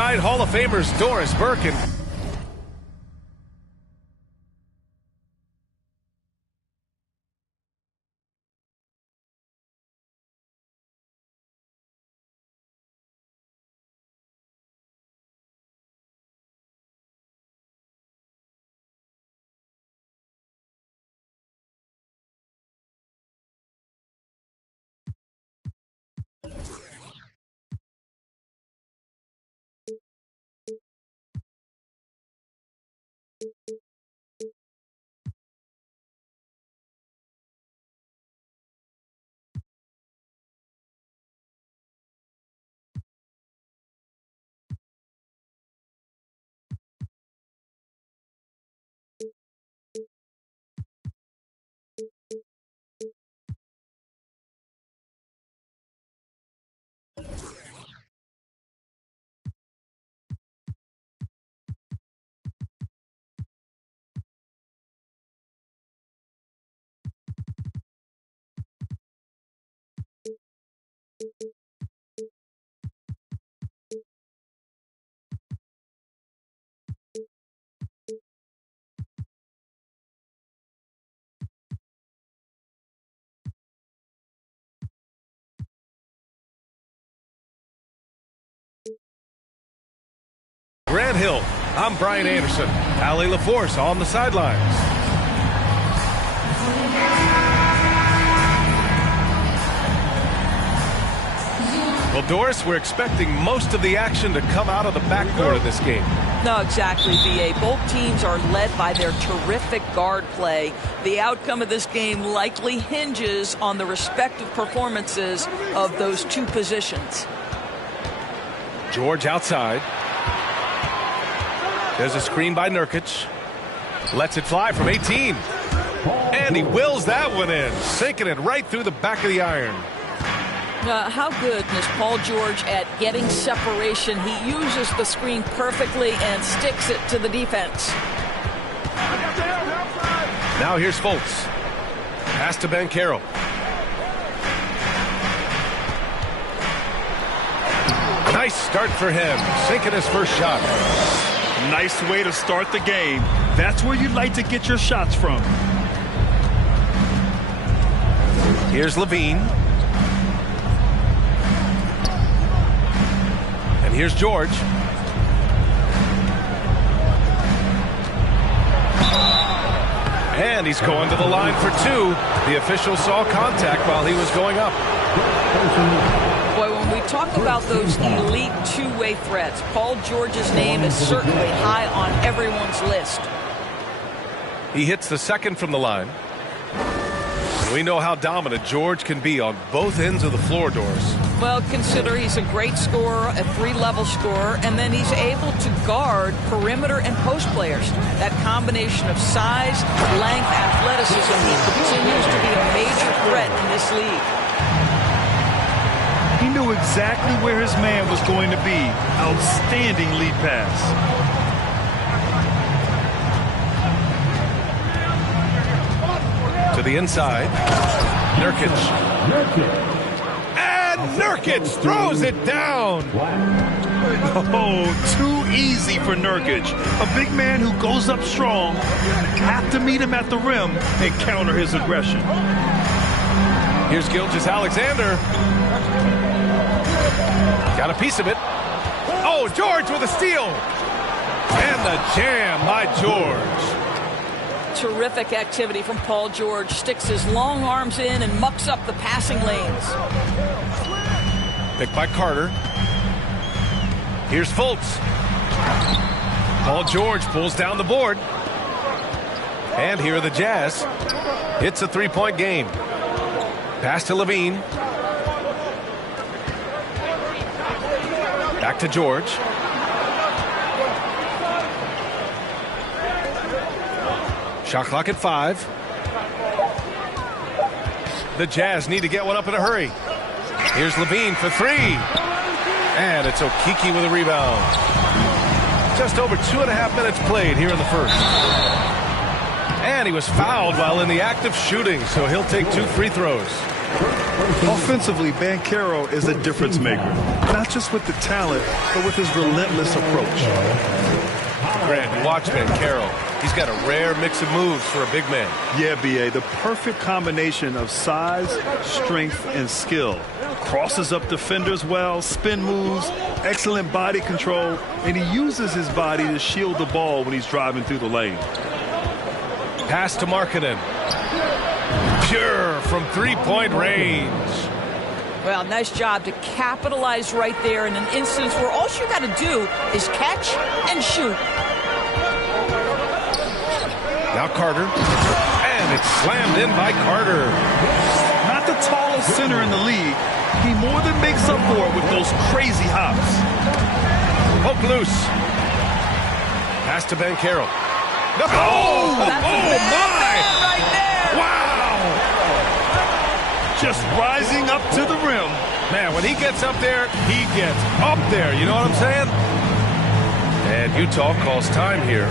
Hall of Famers Doris Burke and Grant Hill. I'm Brian Anderson. Ali LaForce on the sidelines. Well, Doris, we're expecting most of the action to come out of the backcourt of this game. No, exactly, B.A. Both teams are led by their terrific guard play. The outcome of this game likely hinges on the respective performances of those two positions. George outside. There's a screen by Nurkic. Lets it fly from 18. And he wills that one in, sinking it right through the back of the iron. How good is Paul George at getting separation? He uses the screen perfectly and sticks it to the defense. Now here's Fultz. Pass to Banchero. Nice start for him, sinking his first shot. Nice way to start the game. That's where you'd like to get your shots from. Here's Levine. And here's George. And he's going to the line for two. The official saw contact while he was going up. Boy, when we talk about those elite two-way threats, Paul George's name is certainly high on everyone's list. He hits the second from the line. We know how dominant George can be on both ends of the floor, Doris. Well, consider he's a great scorer, a three-level scorer, and then he's able to guard perimeter and post players. That combination of size, length, athleticism, he continues to be a major threat in this league. He knew exactly where his man was going to be. Outstanding lead pass. To the inside. Nurkic. And Nurkic throws it down. Oh, too easy for Nurkic. A big man who goes up strong. Have to meet him at the rim and counter his aggression. Here's Gilgeous-Alexander. Got a piece of it. Oh, George with a steal. And the jam by George. Terrific activity from Paul George. Sticks his long arms in and mucks up the passing lanes. Picked by Carter. Here's Fultz. Paul George pulls down the board. And here are the Jazz. It's a three-point game. Pass to Levine. Back to George. Shot clock at 5. The Jazz need to get one up in a hurry. Here's Levine for 3. And it's Okeke with a rebound. Just over 2.5 minutes played here in the first. And he was fouled while in the act of shooting, so he'll take 2 free throws. Offensively, Banchero is a difference maker. Not just with the talent, but with his relentless approach. Grant, watch Banchero. He's got a rare mix of moves for a big man. Yeah, B.A., the perfect combination of size, strength, and skill. Crosses up defenders well, spin moves, excellent body control, and he uses his body to shield the ball when he's driving through the lane. Pass to Markkanen. Pure from three-point range. Well, nice job to capitalize right there in an instance where all you got to do is catch and shoot. Now Carter, and it's slammed in by Carter. Not the tallest center in the league. He more than makes up for it with those crazy hops. Poke loose. Pass to Banchero. No. That's a big man right there. Wow! Just rising up to the rim. Man, when he gets up there, he gets up there. You know what I'm saying? And Utah calls time here.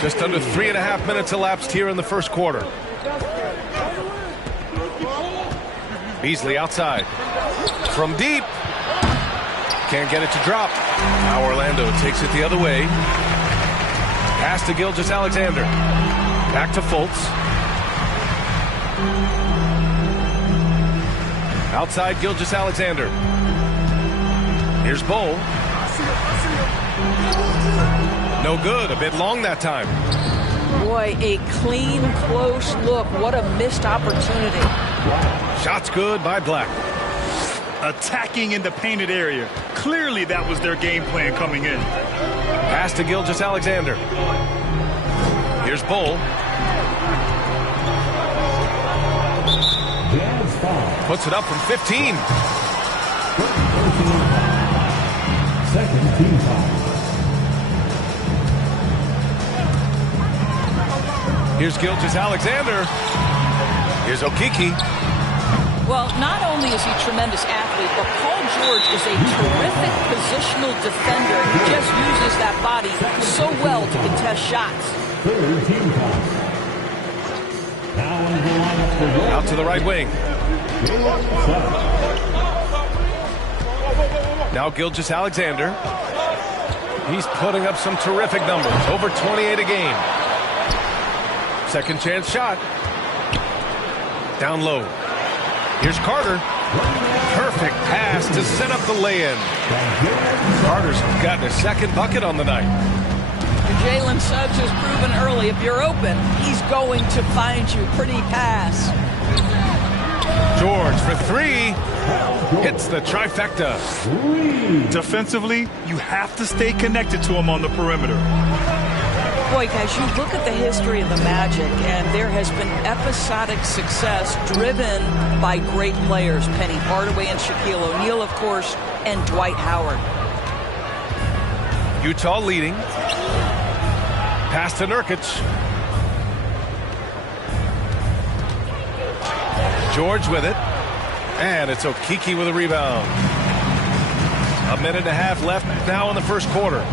Just under 3.5 minutes elapsed here in the first quarter. Beasley outside. From deep. Can't get it to drop. Now Orlando takes it the other way. Pass to Gilgeous-Alexander. Back to Fultz. Outside Gilgeous-Alexander. Here's Bowl. No good. A bit long that time. Boy, a clean, close look. What a missed opportunity. Shot's good by Black. Attacking in the painted area. Clearly that was their game plan coming in. Pass to Gilgeous-Alexander. Here's Bull. Puts it up from 15. Second team foul. Here's Gilgeous-Alexander. Here's Okeke. Well, not only is he a tremendous athlete, but Paul George is a terrific positional defender who just uses that body so well to contest shots. Third team foul. Now in the lineup for Out to the right wing. Now Gilgeous-Alexander. He's putting up some terrific numbers. Over 28 a game. Second chance shot. Down low. Here's Carter. Perfect pass to set up the lay-in. Carter's gotten a second bucket on the night. Jalen Suggs has proven early, if you're open, he's going to find you. Pretty pass. George for three. Hits the trifecta. Defensively, you have to stay connected to him on the perimeter. Boy, guys, you look at the history of the Magic, and there has been episodic success driven by great players. Penny Hardaway and Shaquille O'Neal, of course, and Dwight Howard. Utah leading. Pass to Nurkic. George with it. And it's Okeke with a rebound. A minute and a half left now in the first quarter.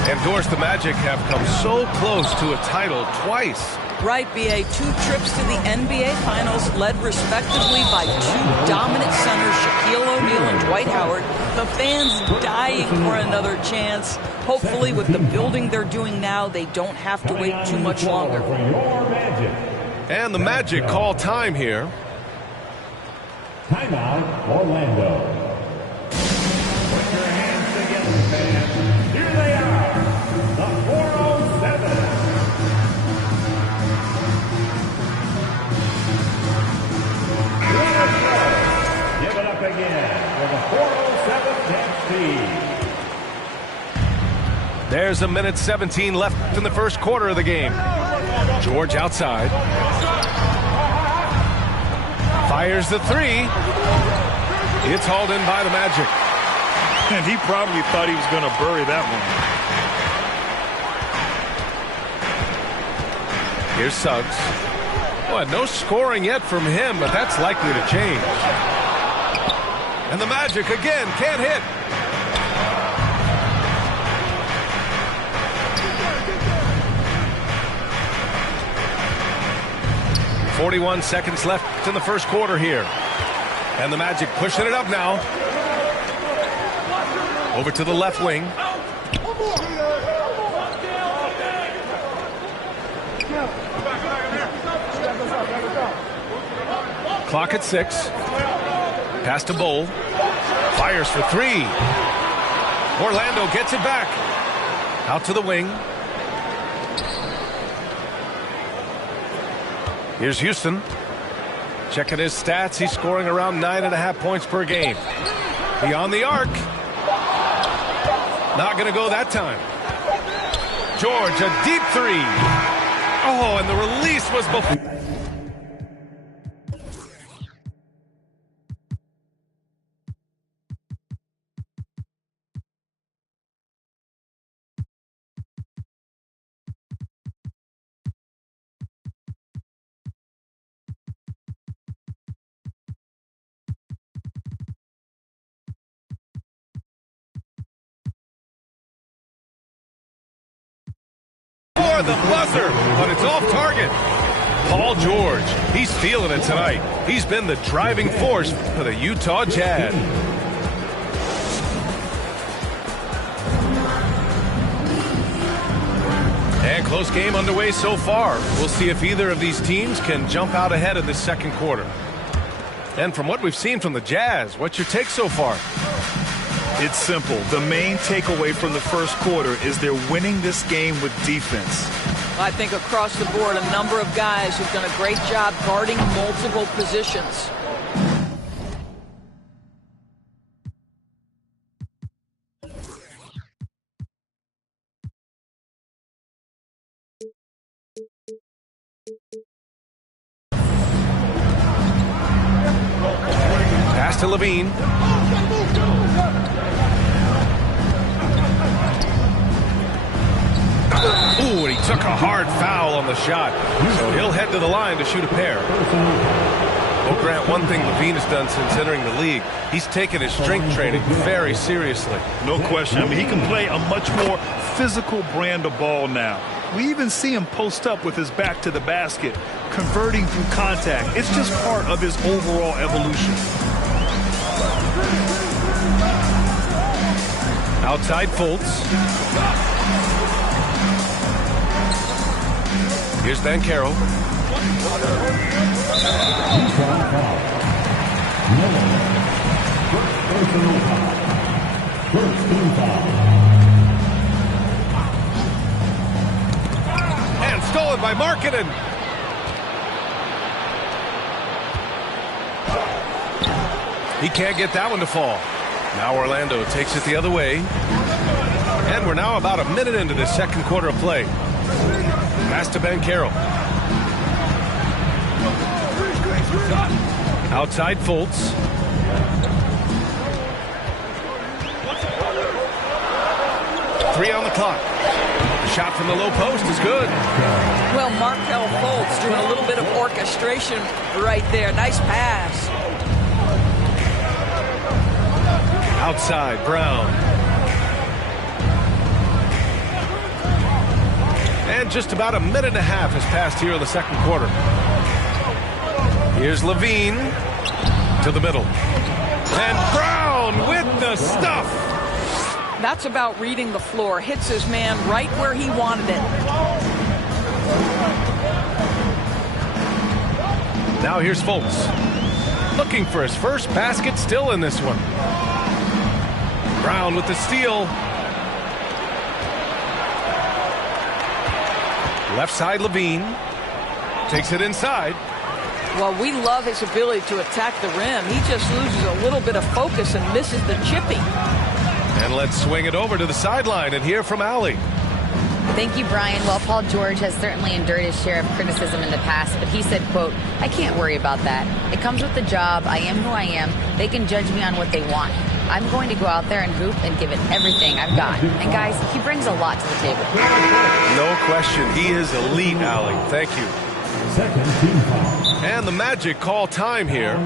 And, of course, the Magic have come so close to a title twice Right, B.A. 2 trips to the NBA Finals, led respectively by 2 dominant centers, Shaquille O'Neal and Dwight Howard. The fans dying for another chance. Hopefully, with the building they're doing now, they don't have to wait too much longer. And the Magic call time here. Timeout, Orlando. Put your hands together, fans. Here they are, the 407. Give it up again for the 407 Nets team. There's a minute 17 left in the first quarter of the game. George outside. Fires the 3. It's hauled in by the Magic. And he probably thought he was going to bury that one. Here's Suggs. Well, no scoring yet from him, but that's likely to change. And the Magic again can't hit. .41 seconds left in the first quarter here. And the Magic pushing it up now. Over to the left wing. Clock at 6. Pass to Bowl. Fires for 3. Orlando gets it back. Out to the wing. Here's Houston. Checking his stats. He's scoring around 9.5 points per game. Beyond the arc. Not going to go that time. George, a deep 3. Oh, and the release was before. The buzzer, but it's off target. Paul George, he's feeling it tonight. He's been the driving force for the Utah Jazz. And close game underway so far. We'll see if either of these teams can jump out ahead of this second quarter. And from what we've seen from the Jazz, what's your take so far? It's simple. The main takeaway from the first quarter is they're winning this game with defense. I think across the board, a number of guys who've done a great job guarding multiple positions. Pass to Levine. Ooh, and he took a hard foul on the shot. So he'll head to the line to shoot a pair. Well, Grant, one thing Levine has done since entering the league, he's taken his strength training very seriously. No question. I mean, he can play a much more physical brand of ball now. We even see him post up with his back to the basket, converting through contact. It's just part of his overall evolution. Outside Fultz. Here's Van Carroll. And stolen by Markkanen. He can't get that one to fall. Now Orlando takes it the other way. And we're now about a minute into the second quarter of play. Pass to Ben Carroll. Outside Fultz. Three on the clock. The shot from the low post is good. Well, Markelle Fultz doing a little bit of orchestration right there. Nice pass. Outside Brown. And just about a minute and a half has passed here in the second quarter. Here's Levine to the middle. And Brown with the stuff. That's about reading the floor. Hits his man right where he wanted it. Now here's Fultz. Looking for his first basket, still in this one. Brown with the steal. Left side Levine. Takes it inside. Well, we love his ability to attack the rim. He just loses a little bit of focus and misses the chipping. And let's swing it over to the sideline and hear from Allie. Thank you, Brian. Well, Paul George has certainly endured his share of criticism in the past, but he said, quote, "I can't worry about that. It comes with the job. I am who I am. They can judge me on what they want. I'm going to go out there and hoop and give it everything I've got." And guys, he brings a lot to the table. No question. He is elite, Allie. Thank you. Second team foul. And the Magic call time here.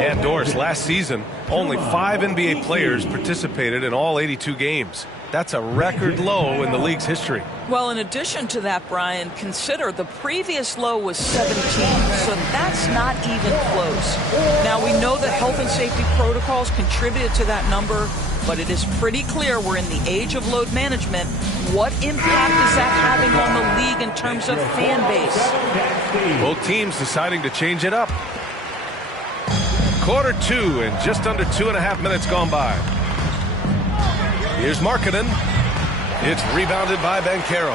And Doris, last season, only 5 NBA players participated in all 82 games. That's a record low in the league's history. Well, in addition to that, Brian, consider the previous low was 17, so that's not even close. Now, we know that health and safety protocols contributed to that number, but it is pretty clear we're in the age of load management. What impact is that having on the league in terms of fan base? Both teams deciding to change it up. Quarter 2 and just under 2.5 minutes gone by. Here's Markkanen. It's rebounded by Banchero.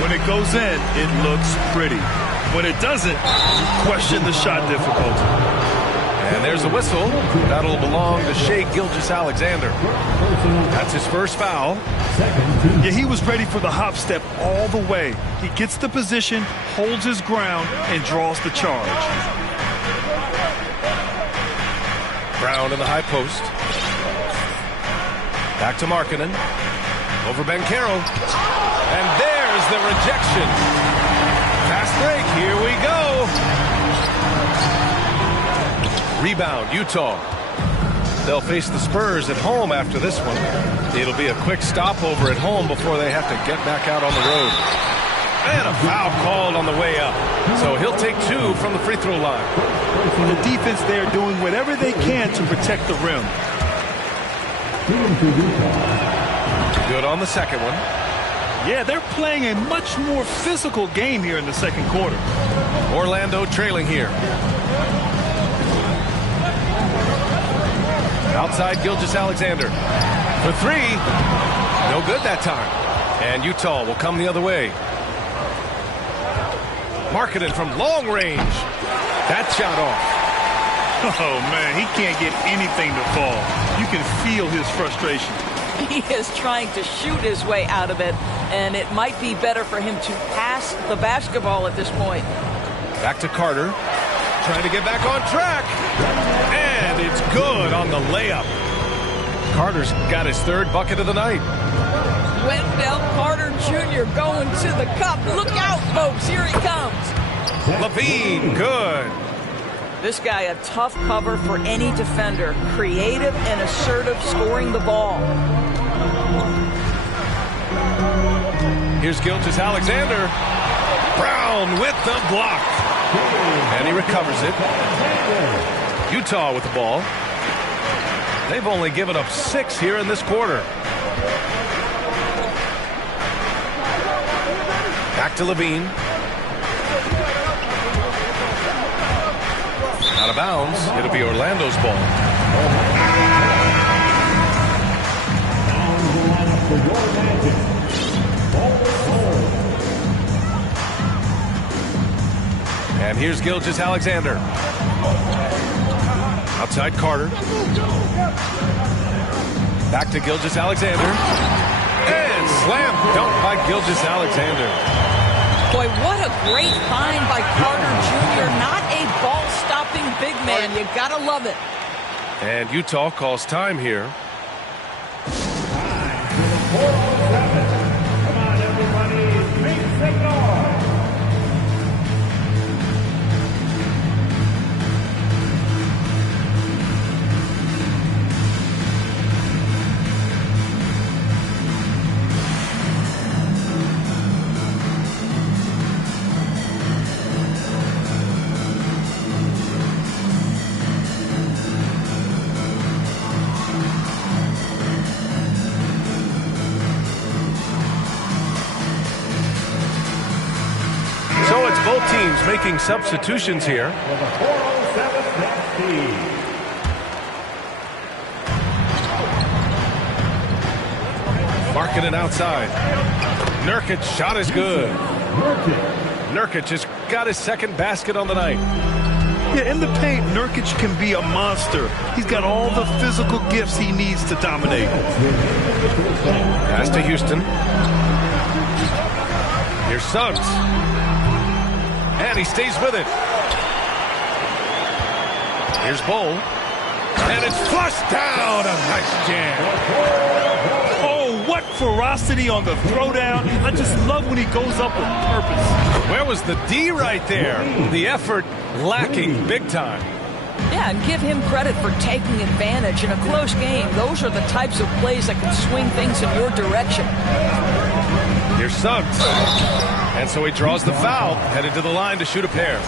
When it goes in, it looks pretty. When it doesn't, you question the shot difficulty. And there's a whistle. That'll belong to Shai Gilgeous-Alexander. That's his first foul. Yeah, he was ready for the hop step all the way. He gets the position, holds his ground, and draws the charge. Brown in the high post. Back to Markkanen. Over Banchero. And there's the rejection. Fast break. Here we go. Rebound, Utah. They'll face the Spurs at home after this one. It'll be a quick stopover at home before they have to get back out on the road. And a foul called on the way up. So he'll take 2 from the free throw line. The defense there doing whatever they can to protect the rim. Good on the second one. Yeah, they're playing a much more physical game here in the second quarter. Orlando trailing here. Outside Gilgeous-Alexander. For 3. No good that time. And Utah will come the other way. Markkanen from long range. That shot off. Oh, man, he can't get anything to fall. You can feel his frustration. He is trying to shoot his way out of it, and it might be better for him to pass the basketball at this point. Back to Carter. Trying to get back on track. And it's good on the layup. Carter's got his 3rd bucket of the night. Wendell Carter Jr. going to the cup. Look out, folks. Here he comes. Levine, good. This guy, a tough cover for any defender. Creative and assertive scoring the ball. Here's Gilgeous-Alexander. Brown with the block. And he recovers it. Utah with the ball. They've only given up 6 here in this quarter. Back to Levine. Out of bounds. It'll be Orlando's ball. And here's Gilgeous-Alexander. Outside Carter. Back to Gilgeous-Alexander. And slam dunk by Gilgeous-Alexander. Boy, what a great find by Carter Jr. Not a ball-stopping big man. You gotta love it. And Utah calls time here. Come on, everybody, make some noise. both teams making substitutions here. Marking it outside. Nurkic shot is good. Nurkic has got his second basket on the night. Yeah, in the paint, Nurkic can be a monster. He's got all the physical gifts he needs to dominate. Pass to Houston. Here's Suggs. And he stays with it. Here's Bull. And it's flushed down. A nice jam. Oh, what ferocity on the throwdown. I just love when he goes up with purpose. Where was the D right there? The effort lacking big time. Yeah, and give him credit for taking advantage in a close game. Those are the types of plays that can swing things in your direction. Here's Suggs. And so he draws the foul, headed to the line to shoot a pair.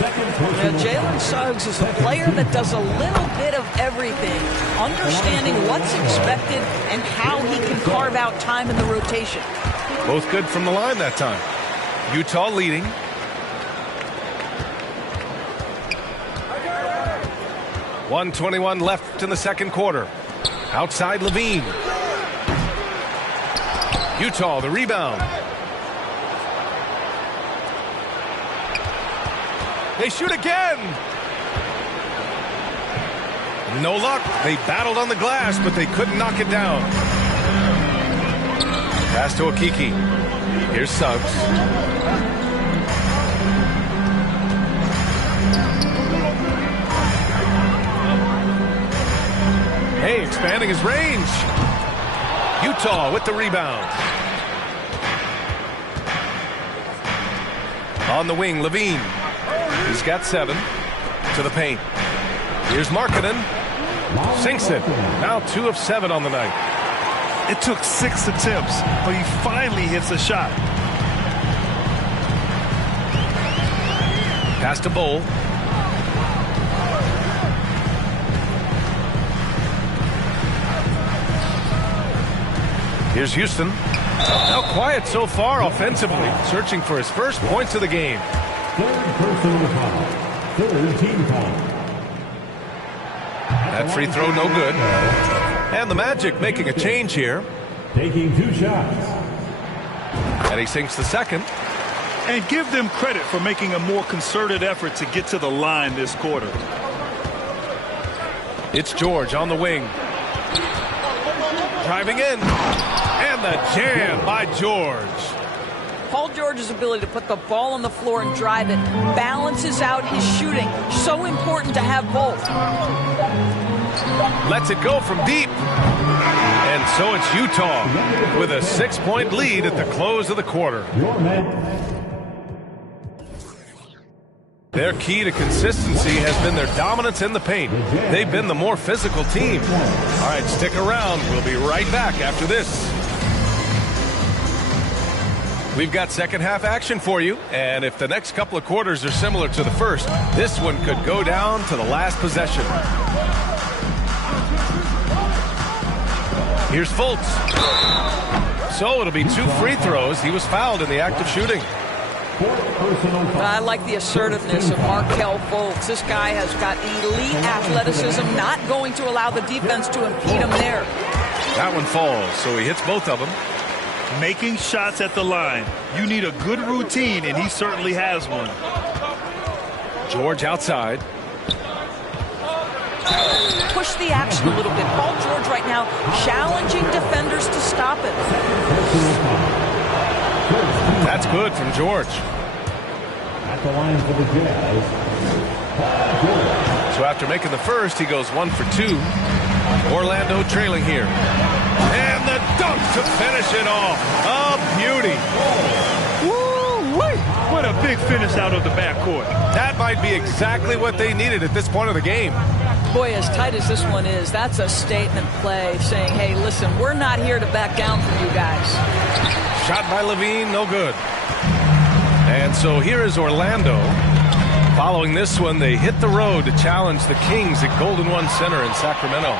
Jalen Suggs is a player that does a little bit of everything, understanding what's expected and how he can carve out time in the rotation. Both good from the line that time. Utah leading. .121 left in the second quarter. Outside Levine. Utah the rebound. They shoot again. No luck. They battled on the glass, but they couldn't knock it down. Pass to Okiki. Here's Suggs. Hey, expanding his range. Utah with the rebound. On the wing, Levine. He's got 7 to the paint. Here's Markkanen. Sinks it. Now 2 of 7 on the night. It took 6 attempts, but he finally hits a shot. Pass to Bull. Here's Houston. Now quiet so far offensively, searching for his first points of the game. Third personal foul. Third team foul. That free throw no good. And the Magic making a change here. Taking 2 shots. And he sinks the second. And give them credit for making a more concerted effort to get to the line this quarter. It's George on the wing. Driving in. And the jam by George. Paul George's ability to put the ball on the floor and drive it balances out his shooting. So important to have both. Lets it go from deep. And so it's Utah with a 6-point lead at the close of the quarter. Their key to consistency has been their dominance in the paint. They've been the more physical team. All right, stick around. We'll be right back after this. We've got second half action for you, and if the next couple of quarters are similar to the first, this one could go down to the last possession. Here's Fultz. So it'll be 2 free throws. He was fouled in the act of shooting. I like the assertiveness of Markelle Fultz. This guy has got elite athleticism, not going to allow the defense to impede him there. That one falls, so he hits both of them. Making shots at the line. You need a good routine, and he certainly has one. George outside. Push the action a little bit. Paul George right now challenging defenders to stop it. That's good from George. At the line for the Jazz. So after making the first, he goes 1 for 2. Orlando trailing here. And the dunk to finish it off. A beauty. Woo-wee! What a big finish out of the backcourt. That might be exactly what they needed at this point of the game. Boy, as tight as this one is, that's a statement play saying, hey, listen, we're not here to back down from you guys. Shot by Levine, no good. And so here is Orlando. Following this one, they hit the road to challenge the Kings at Golden One Center in Sacramento.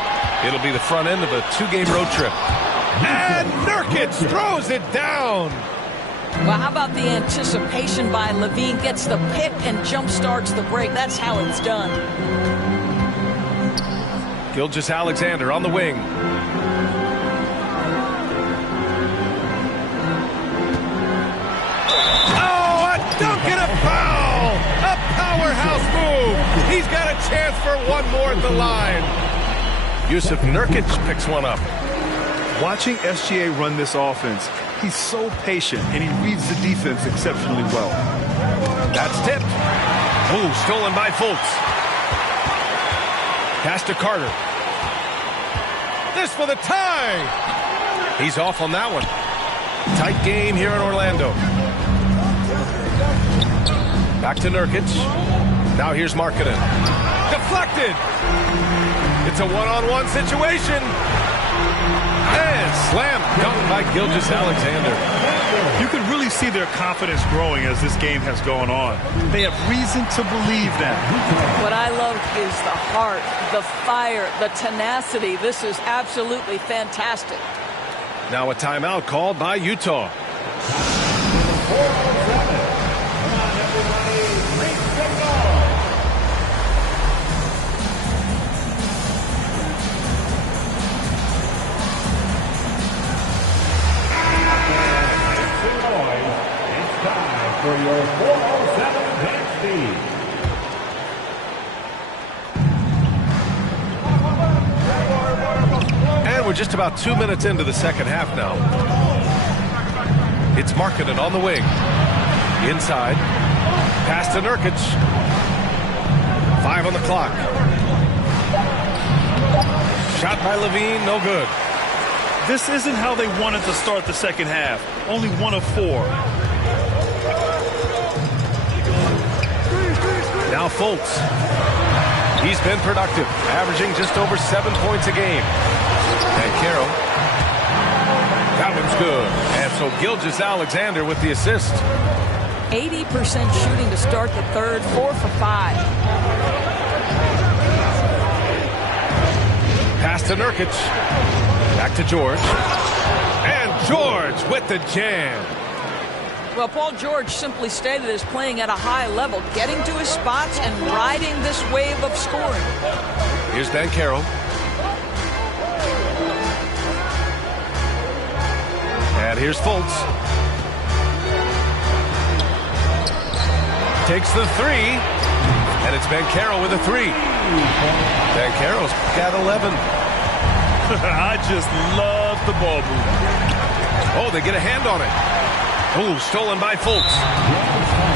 It'll be the front end of a 2-game road trip. And Nurkic throws it down. Well, how about the anticipation by Levine? Gets the pick and jump starts the break. That's how it's done. Gilgeous-Alexander on the wing. Oh, a dunk and a foul! A powerhouse move! He's got a chance for one more at the line. Yusuf Nurkic picks one up. Watching SGA run this offense, he's so patient and he reads the defense exceptionally well. That's tipped. Ooh, stolen by Fultz. Pass to Carter. This for the tie. He's off on that one. Tight game here in Orlando. Back to Nurkic. Now here's Markkanen. Deflected. It's a one-on-one situation. And slam dunk by Gilgeous-Alexander. You can really see their confidence growing as this game has gone on. They have reason to believe that. What I love is the heart, the fire, the tenacity. This is absolutely fantastic. Now a timeout called by Utah. For your 407 bench speed. And we're just about 2 minutes into the second half now. It's Markkanen on the wing. Inside. Pass to Nurkic. 5 on the clock. Shot by Levine, no good. This isn't how they wanted to start the second half. Only 1 of 4. Now Fultz. He's been productive, averaging just over 7 points a game. And Carroll. That one's good. And so Gilgeous-Alexander with the assist. 80% shooting to start the third, 4 for 5. Pass to Nurkic. Back to George. And George with the jam. Well, Paul George, simply stated, is playing at a high level, getting to his spots and riding this wave of scoring. Here's Ben Carroll. And here's Fultz. Takes the 3. And it's Ben Carroll with a 3. Ben Carroll's got 11. I just love the ball movement. Oh, they get a hand on it. Oh, stolen by Fultz.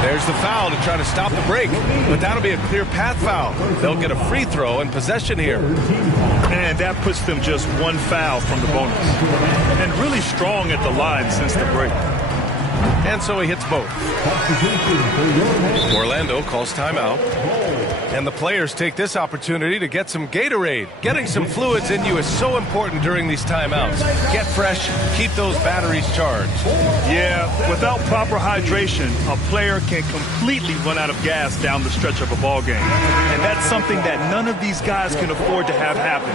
There's the foul to try to stop the break. But that'll be a clear path foul. They'll get a free throw and possession here. And that puts them just 1 foul from the bonus. And really strong at the line since the break. And so he hits both. Orlando calls timeout. And the players take this opportunity to get some Gatorade. Getting some fluids in you is so important during these timeouts. Get fresh, keep those batteries charged. Yeah, without proper hydration, a player can completely run out of gas down the stretch of a ball game. And that's something that none of these guys can afford to have happen.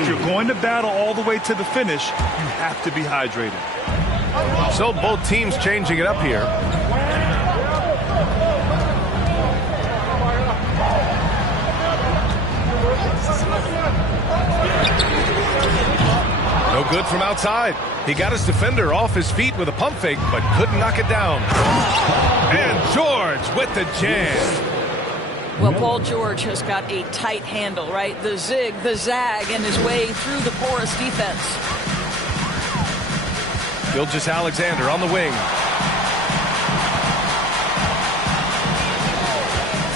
If you're going to battle all the way to the finish, you have to be hydrated. So both teams changing it up here. No good from outside. He got his defender off his feet with a pump fake, but couldn't knock it down. And George with the jam. Well, Paul George has got a tight handle, right? The zig, the zag, and his way through the porous defense. Gilgeous-Alexander on the wing.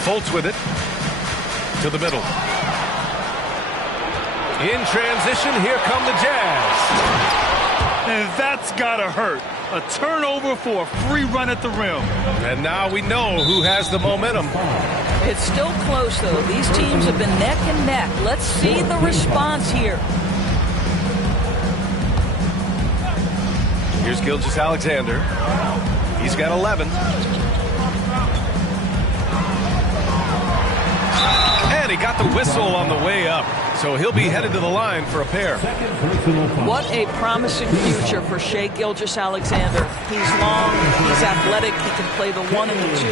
Fultz with it. To the middle. In transition, here come the Jazz. And that's gotta hurt. A turnover for a free run at the rim. And now we know who has the momentum. It's still close, though. These teams have been neck and neck. Let's see the response here. Here's Gilgeous-Alexander. He's got 11. And he got the whistle on the way up. So he'll be headed to the line for a pair. What a promising future for Shai Gilgeous-Alexander. He's long, he's athletic, he can play the 1 and the 2,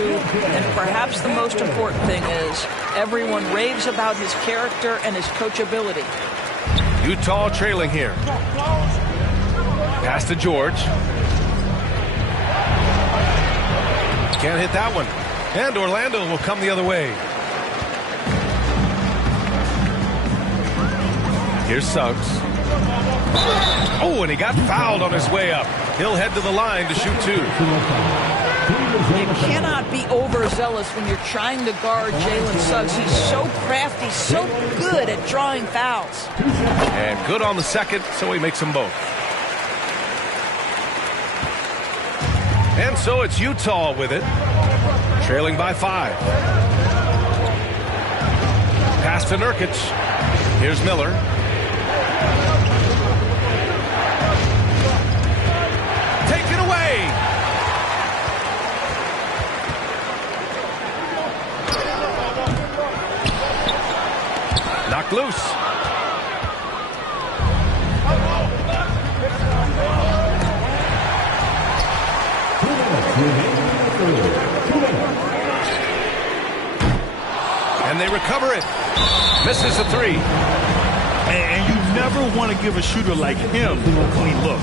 and perhaps the most important thing is everyone raves about his character and his coachability. Utah trailing here. Pass to George. Can't hit that one. And Orlando will come the other way. Here's Suggs. Oh, and he got fouled on his way up. He'll head to the line to shoot 2. You cannot be overzealous when you're trying to guard Jalen Suggs. He's so crafty, so good at drawing fouls. And good on the second, so he makes them both. And so it's Utah with it, trailing by 5. Pass to Nurkic. Here's Miller. Take it away. Knocked loose. And they recover it. Misses a 3. And you never want to give a shooter like him a clean look.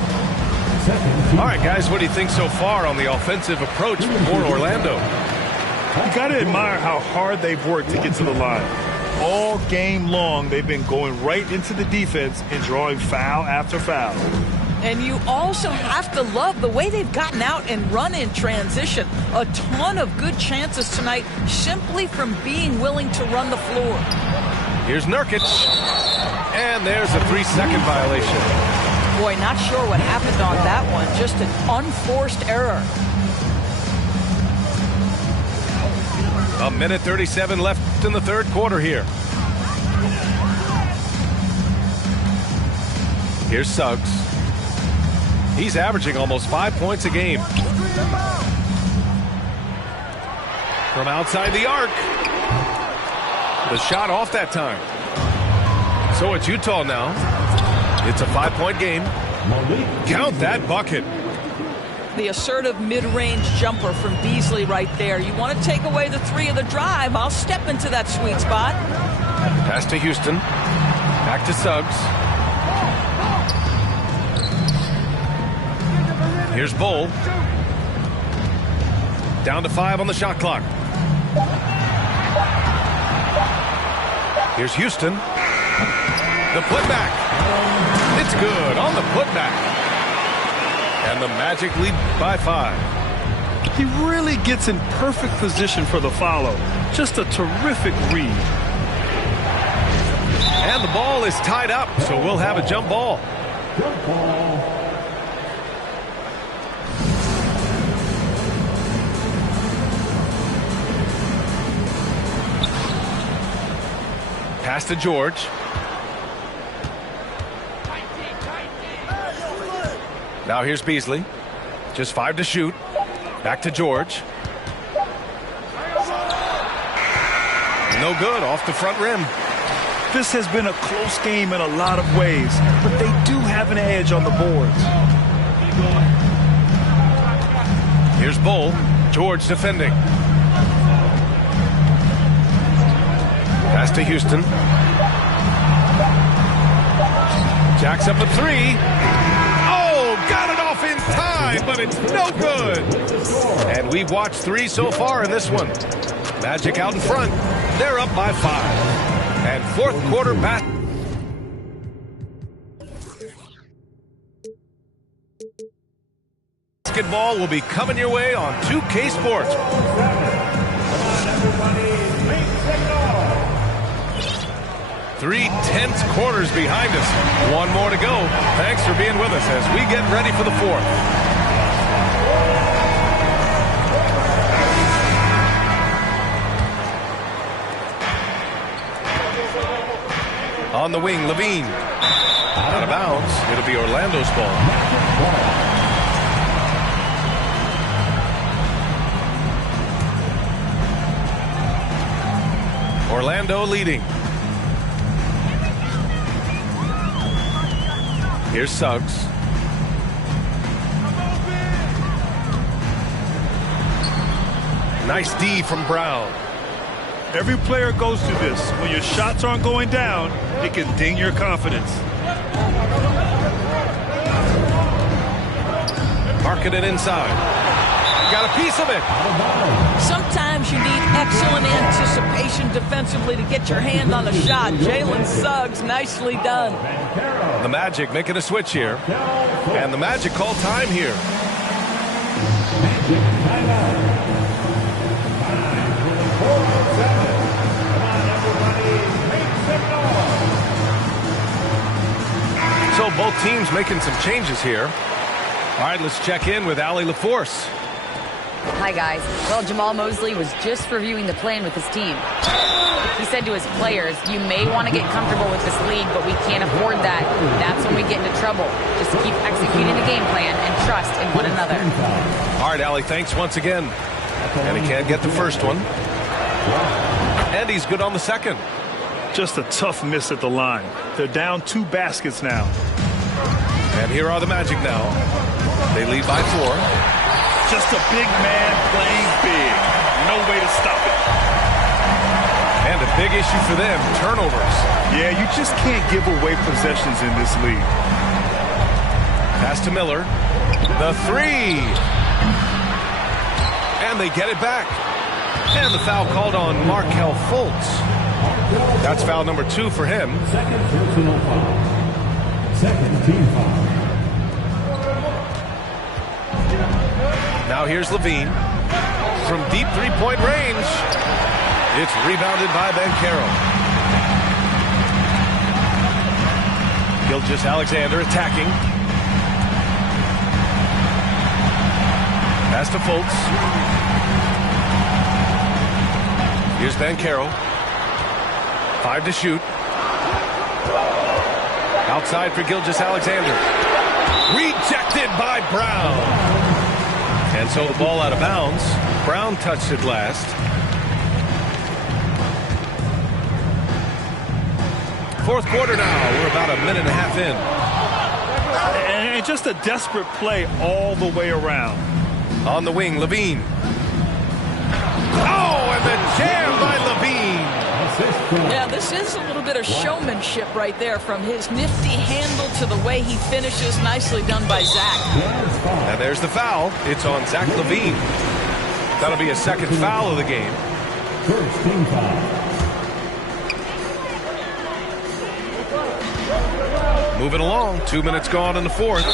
All right, guys, what do you think so far on the offensive approach for Orlando? You got to admire how hard they've worked to get to the line. All game long, they've been going right into the defense and drawing foul after foul. And you also have to love the way they've gotten out and run in transition. A ton of good chances tonight simply from being willing to run the floor. Here's Nurkic. And there's a 3-second violation. Boy, not sure what happened on that one. Just an unforced error. A minute 37 left in the third quarter here. Here's Suggs. He's averaging almost 5 points a game. From outside the arc. The shot off that time. So it's Utah now. It's a 5-point game. Count that bucket. The assertive mid-range jumper from Beasley right there. You want to take away the 3 of the drive, I'll step into that sweet spot. Pass to Houston. Back to Suggs. Here's Bull. Down to 5 on the shot clock. Here's Houston. The putback. It's good on the putback. And the Magic lead by 5. He really gets in perfect position for the follow. Just a terrific read. And the ball is tied up, so we'll have a jump ball. Pass to George. Now here's Beasley. Just 5 to shoot. Back to George. No good, off the front rim. This has been a close game in a lot of ways, but they do have an edge on the boards. Here's Bull. George defending. Pass to Houston. Jacks up a 3. Oh, got it off in time, but it's no good. And we've watched 3 so far in this one. Magic out in front. They're up by 5. And fourth quarter basketball will be coming your way on 2K Sports. 3 tense quarters behind us. 1 more to go. Thanks for being with us as we get ready for the fourth. On the wing, Levine. Out of bounds. It'll be Orlando's ball. Orlando leading. Here's Suggs. Nice D from Brown. Every player goes through this. When your shots aren't going down, it can ding your confidence. Marking it inside. Got a piece of it. Sometimes you need excellent anticipation defensively to get your hand on a shot. Jalen Suggs, nicely done. The Magic making a switch here. And the Magic call time here. So both teams making some changes here. All right, let's check in with Allie LaForce. Hi, guys. Well, Jamal Mosley was just reviewing the plan with his team. He said to his players, you may want to get comfortable with this lead, but we can't afford that. That's when we get into trouble. Just keep executing the game plan and trust in one another. All right, Allie, thanks once again. And he can't get the first one. And he's good on the second. Just a tough miss at the line. They're down 2 baskets now. And here are the Magic now. They lead by 4. Just a big man playing big. No way to stop it. And a big issue for them, turnovers. Yeah, you just can't give away possessions in this league. Pass to Miller. The 3. And they get it back. And the foul called on Markelle Fultz. That's foul number 2 for him. Second personal foul. Second team foul. Now here's Levine. From deep three-point range. It's rebounded by Banchero. Gilgeous-Alexander attacking. Pass to Fultz. Here's Banchero. 5 to shoot. Outside for Gilgeous-Alexander. Rejected by Brown. And so the ball out of bounds. Brown touched it last. Fourth quarter now. We're about a minute and a half in. And just a desperate play all the way around. On the wing, Levine. Oh, and the jam by Levine. Yeah, this is a little bit of showmanship right there, from his nifty handle to the way he finishes. Nicely done by Zach. And there's the foul. It's on Zach Levine. That'll be a second foul of the game. First team foul. Moving along. 2 minutes gone in the fourth.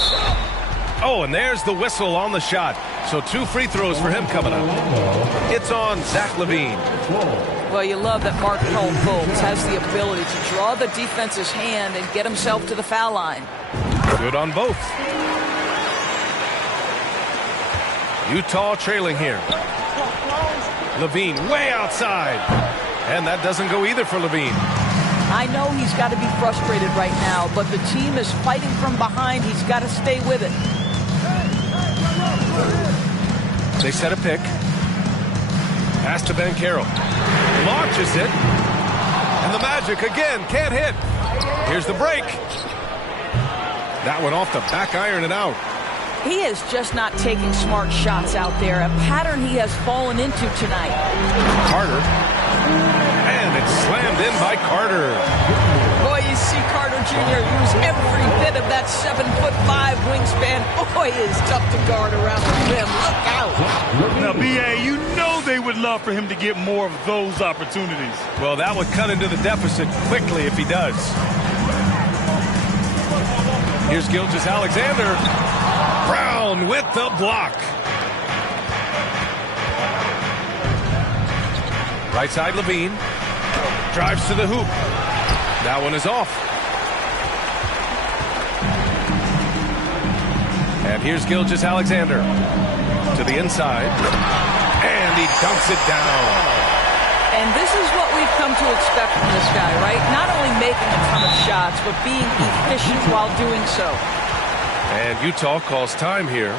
Oh, and there's the whistle on the shot. So 2 free throws for him coming up. It's on Zach Levine. Well, you love that Markelle Fultz has the ability to draw the defense's hand and get himself to the foul line. Good on both. Utah trailing here. Levine way outside. And that doesn't go either for Levine. I know he's got to be frustrated right now, but the team is fighting from behind. He's got to stay with it. They set a pick. Pass to Banchero. Launches it. And the Magic again can't hit. Here's the break. That one off the back iron and out. He is just not taking smart shots out there, a pattern he has fallen into tonight. Carter. And it's slammed in by Carter. Boy, you see Carter Jr. use every bit of that 7'5" wingspan. Boy, it is tough to guard around the rim. Look out. Now, B.A., you know they would love for him to get more of those opportunities. Well, that would cut into the deficit quickly if he does. Here's Gilgeous-Alexander. Brown with the block. Right side, Levine. Drives to the hoop. That one is off. And here's Gilgeous-Alexander to the inside. And he dunks it down. And this is what we've come to expect from this guy, right? Not only making a ton of shots, but being efficient while doing so. And Utah calls time here.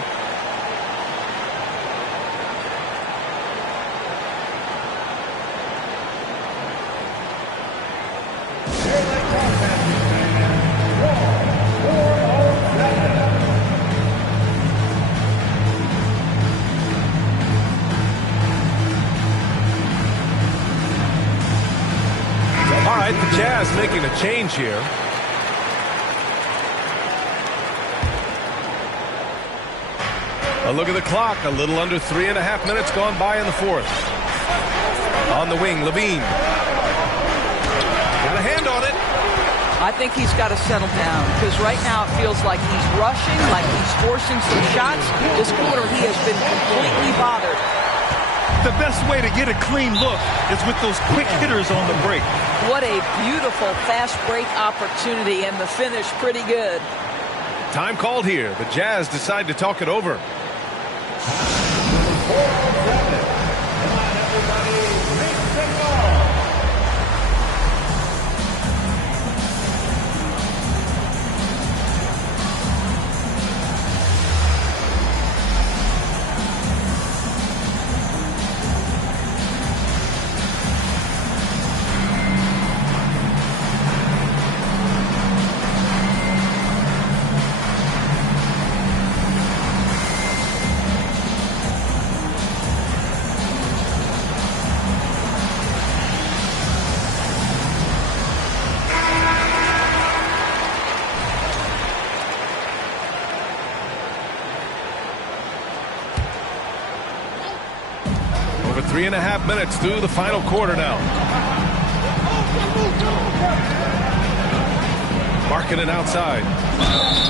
making a change here. A look at the clock. A little under 3.5 minutes gone by in the fourth. On the wing, Levine. Got a hand on it. I think he's got to settle down because right now it feels like he's rushing, like he's forcing some shots. This quarter he has been completely bothered. The best way to get a clean look is with those quick hitters on the break. What a beautiful fast break opportunity, and the finish pretty good. Time called here. The Jazz decide to talk it over. Over 3.5 minutes through the final quarter now. Markkanen outside.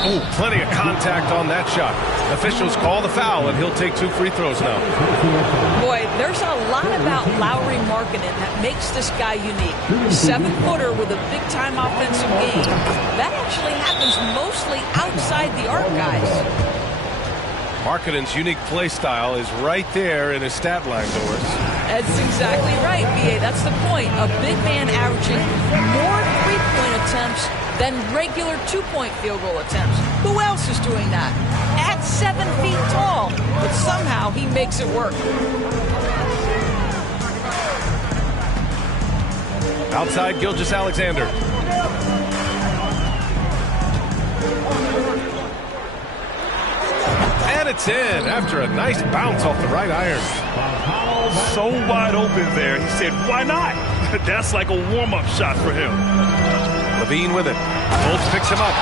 Oh, plenty of contact on that shot. Officials call the foul, and he'll take 2 free throws now. Boy, there's a lot about Lauri Markkanen that makes this guy unique. 7-footer with a big-time offensive game. That actually happens mostly outside the arc, guys. Markkanen's unique play style is right there in his stat line, Doris. That's exactly right, B.A. That's the point. A big man averaging more three-point attempts than regular two-point field goal attempts. Who else is doing that? At 7 feet tall. But somehow he makes it work. Outside, Gilgeous-Alexander. And it's in after a nice bounce off the right iron. So wide open there. He said, why not? That's like a warm-up shot for him. Levine with it. Fultz picks him up.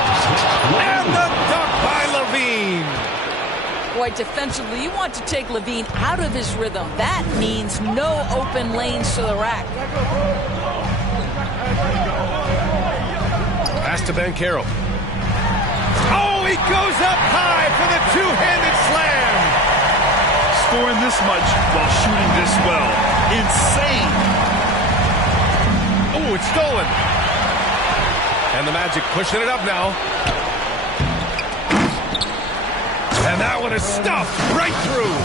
And the dunk by Levine. Boy, defensively, you want to take Levine out of his rhythm. That means no open lanes to the rack. Pass to Banchero. Oh, he goes up high for the two-handed slam. Scoring this much while shooting this well. Insane. Oh, it's stolen. And the Magic pushing it up now. And that one is stuffed right through.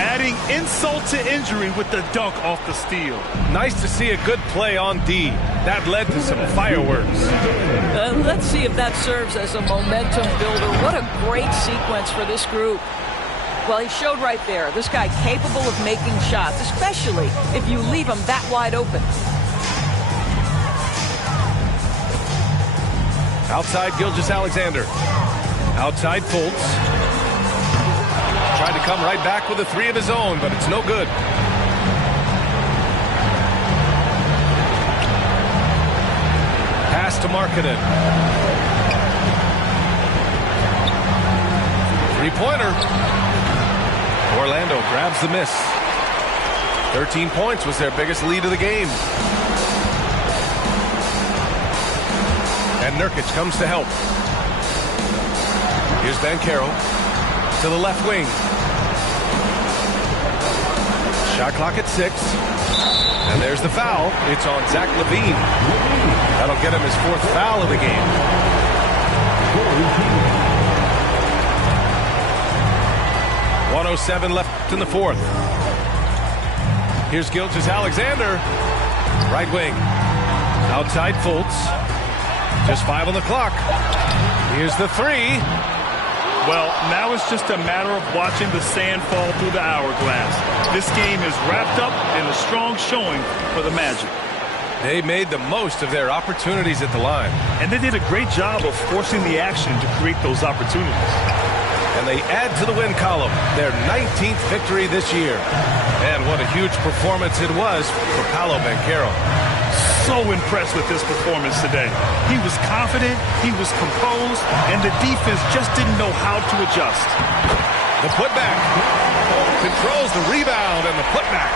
Adding insult to injury with the dunk off the steal. Nice to see a good play on D. That led to some fireworks. Let's see if that serves as a momentum builder. What a great sequence for this group. Well, he showed right there. This guy capable of making shots, especially if you leave him that wide open. Outside, Gilgeous-Alexander. Outside, Fultz. Tried to come right back with a three of his own, but it's no good. Pass to Markkanen. Three-pointer. Orlando grabs the miss. 13 points was their biggest lead of the game. And Nurkic comes to help. Here's Banchero to the left wing. Shot clock at 6. And there's the foul. It's on Zach LaVine. That'll get him his 4th foul of the game. 1:07 left in the 4th. Here's Gilgeous-Alexander. Right wing. Outside Fultz. Just 5 on the clock. Here's the 3. Well, now it's just a matter of watching the sand fall through the hourglass. This game is wrapped up in a strong showing for the Magic. They made the most of their opportunities at the line. And they did a great job of forcing the action to create those opportunities. And they add to the win column, their 19th victory this year. And what a huge performance it was for Paolo Banchero. So impressed with this performance today. He was confident, he was composed, and the defense just didn't know how to adjust. The putback. Controls the rebound and the putback.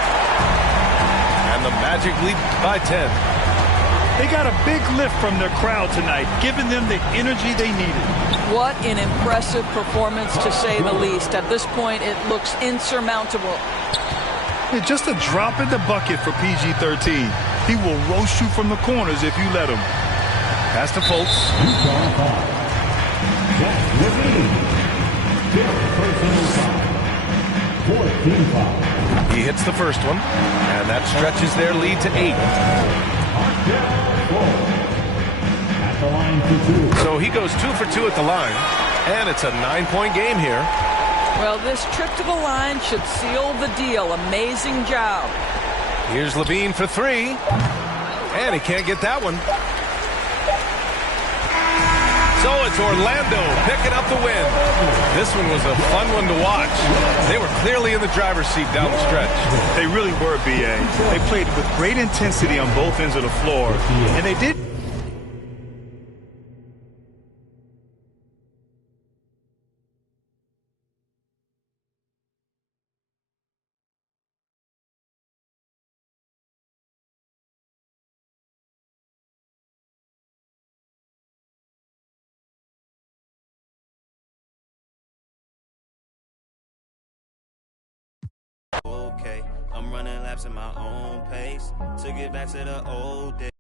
And the Magic lead by 10. They got a big lift from their crowd tonight, giving them the energy they needed. What an impressive performance, to say the least. At this point, it looks insurmountable. Yeah, just a drop in the bucket for PG-13. He will roast you from the corners if you let him. Pass to Fultz. He hits the first one, and that stretches their lead to 8. So he goes 2 for 2 at the line, and it's a 9-point game here. Well, this trip to the line should seal the deal. Amazing job. Here's Levine for 3, and he can't get that one. So it's Orlando picking up the win. This one was a fun one to watch. They were clearly in the driver's seat down the stretch. They really were, B.A. They played with great intensity on both ends of the floor, and they did. Okay, I'm running laps at my own pace. Took it back to the old days.